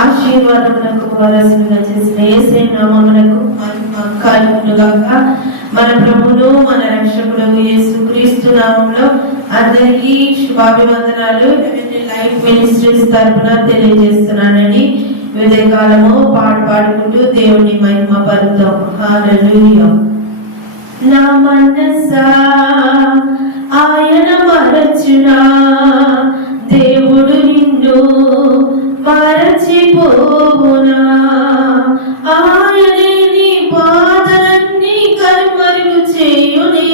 ఆశీర్వాదములకు వారసులుగా చేసిన ఏసే నామమునకు మహిమ మన ప్రభులు మన రక్షకుడు యేసు క్రీస్తు నామంలో అందరికీ శుభాభివందనాలు. లైఫ్ మినిస్ట్రీస్ తరఫున తెలియజేస్తున్నానని వివిధ కాలము పాట పాడుకుంటూ దేవుని మహిమ పరుద్దాం హాలూయా నా మనసా ఆయన మరచునా. దేవుడు నిన్ను మరచిపోవునా ఆయనే నీ బాధలన్నీ కనుమరుగు చేయునే.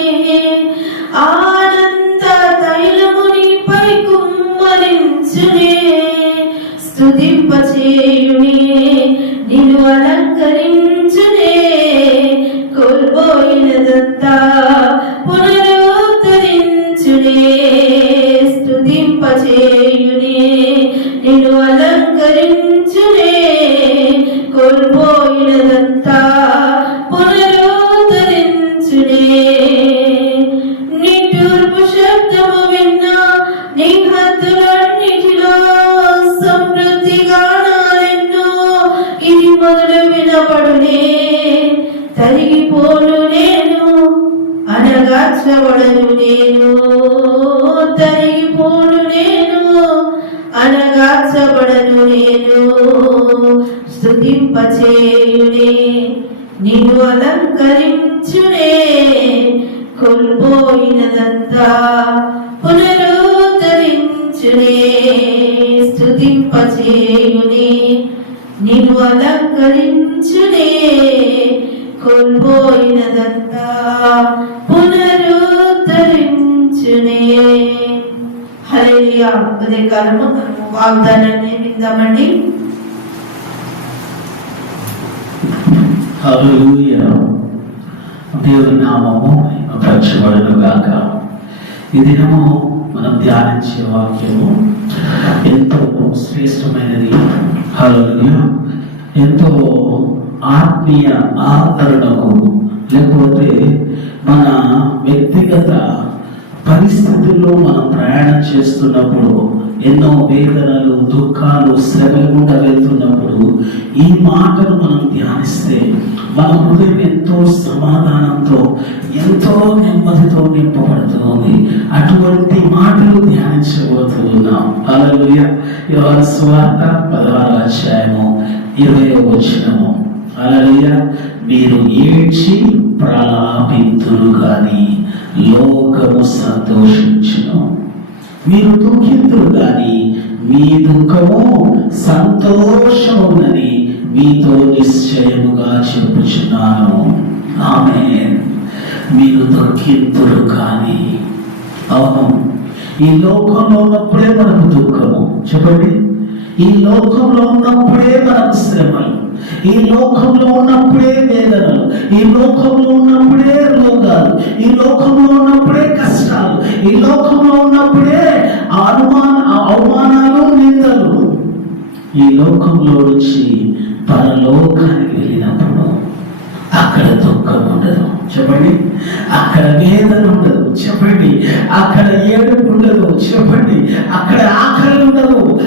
ఆనంద తైలము నీపై కుమ్మరించునే. స్తుతింపచేయునే నిన్ను అలంకరించునే. కోల్పోయినదంతా అనగార్చబడను నేను. స్తుతింపచేయునే నిన్ను అలంకరించునే. కోల్పోయినదంతా పునరుద్ధరించునే. స్తుతింపచేయునే నిన్ను అలంకరించునే. కోల్పోయినదంతా పునరుద్ధరించునే. హల్లెలూయా. అదే కాలము వాగ్దానాన్ని విందామండి. దేవుని నామము పరచబడును గాక. ఈ దినము మనం ధ్యానించే వాక్యము ఎంతో శ్రేష్టమైనది. హలో ఎంతో ఆత్మీయ ఆదరణకు లేకపోతే మన వ్యక్తిగత పరిస్థితుల్లో మనం ప్రయాణం చేస్తున్నప్పుడు ఎన్నో వేదనలు దుఃఖాలు శ్రమలు గుండా వెళ్తున్నప్పుడు ఈ మాటను మనం ధ్యానిస్తే మన హృదయం ఎంతో సమాధానంతో ఎంతో నెమ్మదితో నింపబడుతుంది. అటువంటి మాటలు ధ్యానించబోతూ ఉన్నాం. అలలుయ యోహాను పదహారు అధ్యాయము ఇరవై వచ్చినము అలలుయ మీరు ఏడ్చి ప్రలాపింతురు కానీ. లోకము సంతోషించును. మీరు దుఃఖితులు కానీ మీ దుఃఖము సంతోషమునని మీతో నిశ్చయముగా చెప్పుచున్నాను. ఆమె మీరు దుఃఖితులు కానీ అవును. ఈ లోకంలో ఉన్నప్పుడే మనకు దుఃఖము. చెప్పండి. ఈ లోకంలో ఉన్నప్పుడే మనకు శ్రమలు. ఈ లోకంలో ఉన్నప్పుడే వేదనలు. ఈ లోకంలో ఉన్నప్పుడే ఈ లోకంలో నుంచి పరలోకానికి వెళ్ళినప్పుడు అక్కడ దుఃఖం ఉండదు. చెప్పండి. అక్కడ వేదన ఉండదు. చెప్పండి. అక్కడ ఏడుపు ఉండదు. చెప్పండి. అక్కడ ఆకలి ఉండదు.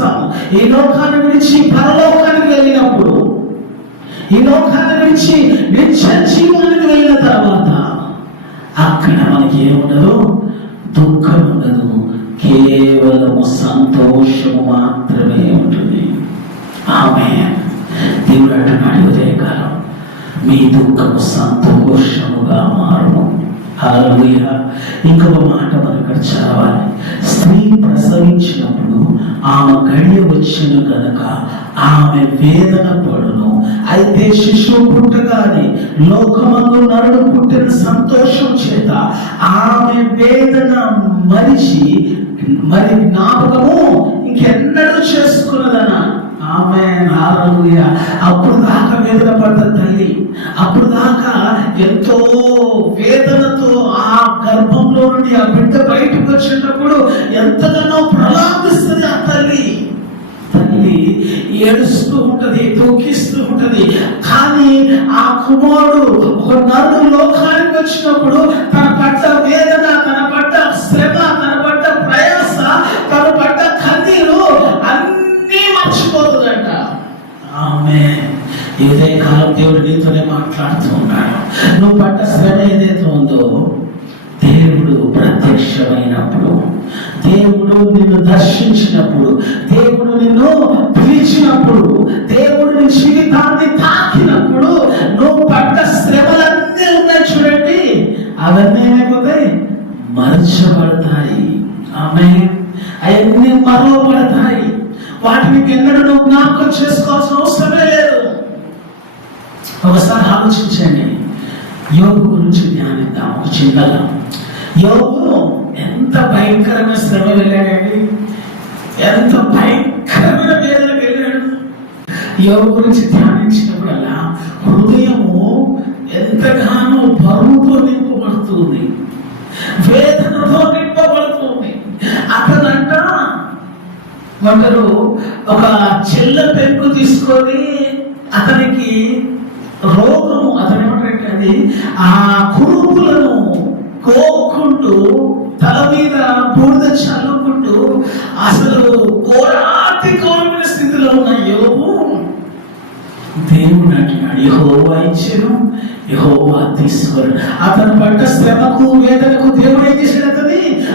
దుఃఖిస్తాం ఈ లోకాన్ని విడిచి పరలోకానికి వెళ్ళినప్పుడు ఈ లోకాన్ని విడిచి నిత్య జీవనానికి వెళ్ళిన తర్వాత అక్కడ మనకి ఏముండదు? దుఃఖం ఉండదు. కేవలము సంతోషము మాత్రమే ఉంటుంది. ఆమె దేవుడు అంటున్నాడు ఉదయకాలం. మీ దుఃఖము సంతోషముగా మారును హల్లెలూయ. ఇంకొక మాట మనం ఇక్కడ చదవాలి. స్త్రీ ప్రసవించినప్పుడు ఆమె గడియ వచ్చిన కనుక ఆమె వేదన పడును. అయితే శిశువు పుట్టగానే లోకమందు నరుడు పుట్టిన సంతోషం చేత ఆమె వేదన మరిచి మరి జ్ఞాపకము ఇంకెన్నడూ చేసుకున్నదనా? ఆమె అప్పుడు దాకా వేదన పడ్డ తల్లి. అప్పుడు దాకా ఎంతో వేదనతో ఆ గర్భంలో నుండి ఆ బిడ్డ బయటకు వచ్చినప్పుడు ఎంతగానో ప్రలాపిస్తుంది ఆ తల్లి తల్లి ఏడుస్తూ ఉంటది దుఃఖిస్తూ ఉంటది. కానీ ఆ కుమారుడు ఒక నరుడు లోకానికి వచ్చినప్పుడు తన పట్ల వేదన తన పట్ల శ్రమ తన పట్ల ప్రయాస తన పట్ల కన్నీరు అన్నీ మర్చిపోతుందంట. ఆమె ఇదే కాలం దేవుడు నీతోనే మాట్లాడుతూ ఉన్నాడు. నువ్వు పట్ట శ్రమ ఏదైతే ఉందో దేవుడు ప్రత్యక్షమైనప్పుడు దేవుడు నిన్ను దర్శించినప్పుడు దేవుడు నిన్ను పిలిచినప్పుడు దేవుడు నీ జీవితాన్ని తాకినప్పుడు నువ్వు పడ్డ శ్రమలన్నీ ఉన్నాయి చూడండి. అవన్నీ ఏమైపోతాయి మరచబడతాయి. ఆమె అవన్నీ మరవబడతాయి. వాటిని ఎన్నడూ నువ్వు జ్ఞాపకం చేసుకోవాల్సిన అవసరమే లేదు. ఒకసారి ఆలోచించండి. యోగు గురించి ధ్యానిద్దాం ఒక చిన్నగా యోగు భయంకరమైన శ్రమ వెళ్ళాడండి? ఎంత భయంకరమైన వేదన వెళ్ళాడు? యోగ గురించి ధ్యానించినప్పుడల్లా హృదయము ఎంతగానో బరువుతో నింపబడుతుంది. వేదనతో నింపబడుతుంది. అతనంట ఒకరు ఒక చెల్ల పెంపు తీసుకొని అతనికి రోగము అతను ఏమంటారంటే అది ఆ కురుపులను కోకుంటూ తల మీద బూడిద చల్లుకుంటూ అసలు కోరాతి కోరిన స్థితిలో ఉన్న యోగు దేవుడు అంటున్నాడు యహోవా ఇచ్చాను యహోవా తీసుకోరు అతను పడ్డ శ్రమకు వేదనకు దేవుడు ఏం చేశాడు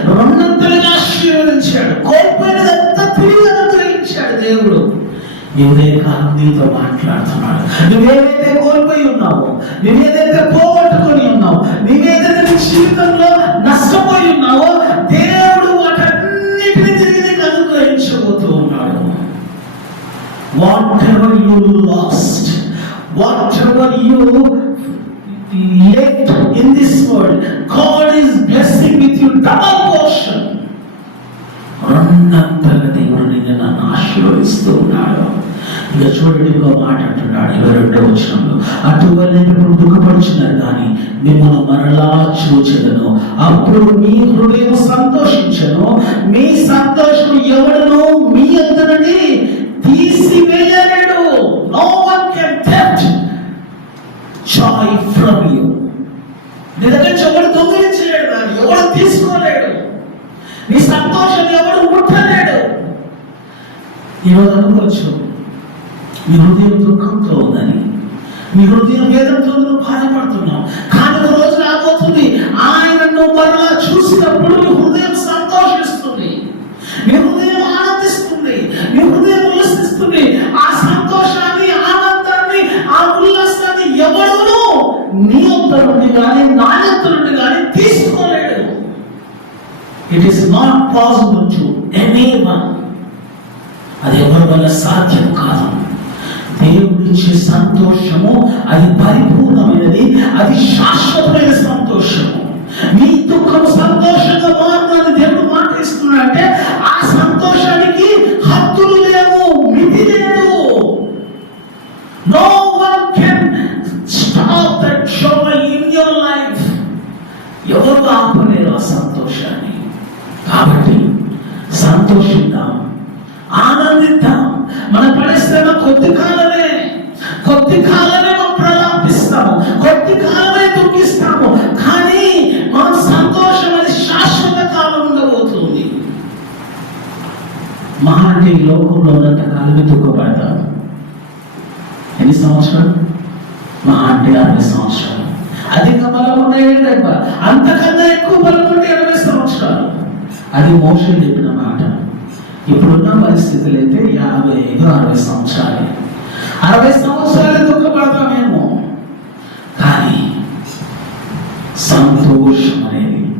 రెండంతలుగా ఆశీర్వదించాడు కోల్పోయినదంతా తిరిగి అనుగ్రహించాడు దేవుడు. ఎవరే కాలం నీతో మాట్లాడుతున్నాడు. నువ్వేదైతే కోల్పోయి ఉన్నావో నువ్వేదైతే పోగొట్టుకొని ఉన్నావు నువ్వేదైతే నీ జీవితంలో you left in this world, God is blessing with you double portion. రెండంతగా దేవుడు నిన్ను నన్ను ఆశీర్వదిస్తూ ఉన్నాడు. ఇక చూడండి ఒక మాట అంటున్నాడు ఇరవై రెండో వచనంలో అటువల్ల ఇప్పుడు దుఃఖపడుచున్నారు కానీ మిమ్మల్ని మరలా చూచెదను. అప్పుడు మీ హృదయం సంతోషించను. మీ సంతోషం ఎవడను ఈరోజు అనుకోవచ్చు మీ హృదయం దుఃఖంతో ఉందని. మీ హృదయం వేదంతో నువ్వు బాధపడుతున్నావు. కానీ ఒక రోజు రాబోతుంది. ఆయనను మరలా చూసినప్పుడు నీ హృదయం సంతోషిస్తుంది. నీ హృదయం ఆనందిస్తుంది. నీ హృదయం ఉల్లసిస్తుంది. ఆ సంతోషాన్ని ఆనందాన్ని ఆ ఉల్లాసాన్ని ఎవరు నీ యొక్క నుండి కానీ నా యొక్క నుండి కానీ తీసుకోలేడు. It is not possible to అది ఎవరి వల్ల సాధ్యం కాదు. దేవుడిచ్చే సంతోషము అది పరిపూర్ణమైనది అది శాశ్వతమైన సంతోషము. మీ దుఃఖం సంతోషంగా మారుతుందని దేవుడు మాట్లాడుతున్నాడంటే ఆ సంతోషానికి హద్దులు లేవు మితి లేదు. No one can stop that joy in your life ఎవరు ఆపలేరు ఆ సంతోషాన్ని? కాబట్టి సంతోషిద్దాం. ఆనందిద్దాం. మన పరిశ్రమ కొద్ది కాలమే. కొద్ది కాలమే మనం ప్రలాపిస్తాము. కొద్ది కాలమే దుఃఖిస్తాము. కానీ మన సంతోషం అది శాశ్వత కాలం ఉండబోతుంది. మహా ఈ లోకంలో ఉన్నంత కాలమే దుఃఖపడతాం ఎన్ని సంవత్సరాలు? మహా అంటే అరవై సంవత్సరాలు. అధిక బలం ఉన్నాయంటే అంతకన్నా ఎక్కువ బలం ఉంటే అరవై సంవత్సరాలు. అది మోషన్ చెప్పిన మాట. ఇప్పుడున్న పరిస్థితులు అయితే యాభై ఐదు అరవై సంవత్సరాలే. అరవై సంవత్సరాలు దుఃఖపడతామేమో. కానీ సంతోషం అనేది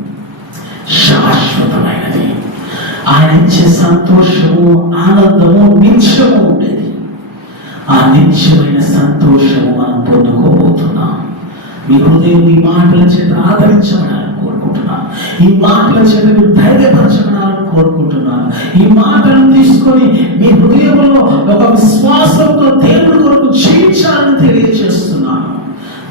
శాశ్వతమైనది. ఆయన ఇచ్చే సంతోషము ఆనందము నిత్యము ఉండేది. ఆ నిత్యమైన సంతోషము మనం పొందుకోబోతున్నాం. మీ హృదయం ఈ మాటల చేత ఆదరించమని కోరుకుంటున్నాం. ఈ మాటల చేత మీరు ధైర్యపరచమని కోరుకుంటున్నాను. ఈ మాటలను తీసుకొని మీ హృదయంలో ఒక విశ్వాసంతో దేవుడి కొరకు జీవించాలని తెలియజేస్తున్నాను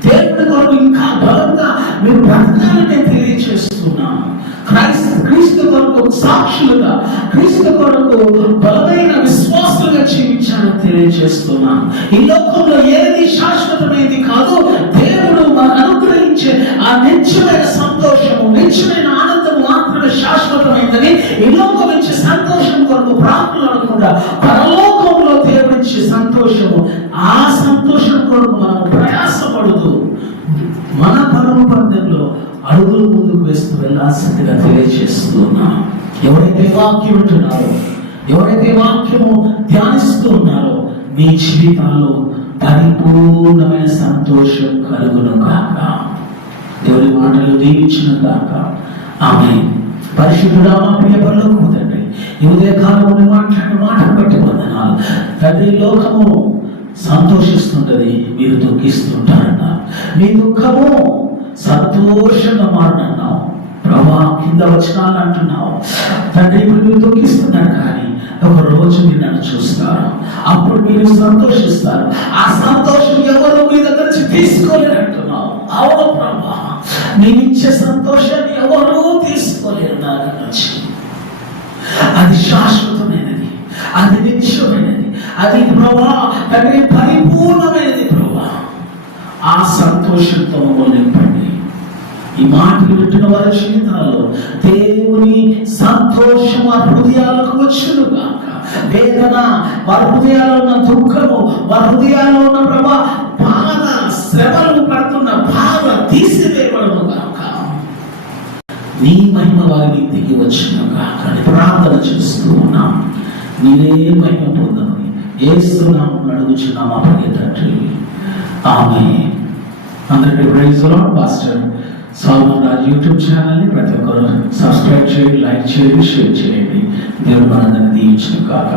దేవుడి కొరకు ఇంకా బలంగా మీరు బ్రతకాలని తెలియజేస్తున్నాను క్రైస్త క్రీస్తు కొరకు సాక్షులుగా క్రీస్తు కొరకు బలమైన విశ్వాసులుగా జీవించాలని తెలియజేస్తున్నాను ఈ లోకంలో ఏది శాశ్వతమైనది కాదు దేవుడు మనకు అనుగ్రహించే ఆ నిత్యమైన సంతోషము నిత్యమైన ఆనందం మాత్రమే శాశ్వతమైనదని ఈ లోకం ఇచ్చే సంతోషం కొరకు ప్రార్థనలు అనుకుండా పరలోకంలో దేవుడిచ్చే సంతోషము ఆ సంతోషం కొరకు మనం ప్రయాసపడుతూ మన పరమ పందెంలో అడుగులు ముందుకు వేస్తూ వెళ్ళాల్సిందిగా తెలియజేస్తున్నాం ఎవరైతే వాక్యం వింటున్నారో ఎవరైతే వాక్యము ధ్యానిస్తూ ఉన్నారో మీ జీవితాల్లో పరిపూర్ణమైన సంతోషం కలుగును కాక దేవుని మాటలు దీవించిన కాక ఆమె పరిశుద్ధుడా మా ప్రియ పనులకు తండ్రి ఈ ఉదయ కాలంలో మాట్లాడిన మాటలు బట్టి వందనాలు. తండ్రి లోకము సంతోషిస్తుంటది మీరు దుఃఖిస్తుంటారన్నారు మీ దుఃఖము సంతోషంగా మారనన్నావు ప్రభా కింద వచనాలు అంటున్నావు. తండ్రి ఇప్పుడు మీరు దుఃఖిస్తున్నారు కానీ ఒక రోజు మీరు నన్ను చూస్తారు. అప్పుడు మీరు సంతోషిస్తారు. ఆ సంతోషం ఎవరు మీ దగ్గర నుంచి తీసుకోలేరంటున్నావు అవును ప్రభా. నేను ఇచ్చే సంతోషాన్ని ఎవరు తీసుకో నా దగ్గర నుంచి అది శాశ్వతమైనది అది నిత్యమైనది అది ప్రభా తండ్రి పరిపూర్ణమైనది ప్రభా. ఆ సంతోషంతో నింపండి. ఈ మాటలు వింటున్న వారి జీవితాల్లో దేవుని సంతోషం వారి హృదయాలకు వచ్చునుగా వేదన వారి హృదయాల్లో ఉన్న దుఃఖము వారి హృదయాల్లో ఉన్న ప్రభా బాధ శ్రమలు పడుతున్న బాధ తీసివేయబడము. నీ మహిమ వారికి దిగి వచ్చిన అని ప్రార్థన చేస్తూ ఉన్నాం. నీవే మహిమ పొందమని ఏస్తున్నాం అడుగుచున్నాం మా ప్రియ తండ్రి. ఆమె అందరికీ praise pastor Solomon Raj YouTube ఛానల్ని ప్రతి ఒక్కరు సబ్స్క్రైబ్ చేయండి లైక్ చేయండి షేర్ చేయండి. దేవుడు మనందరినీ దీవించిన కాక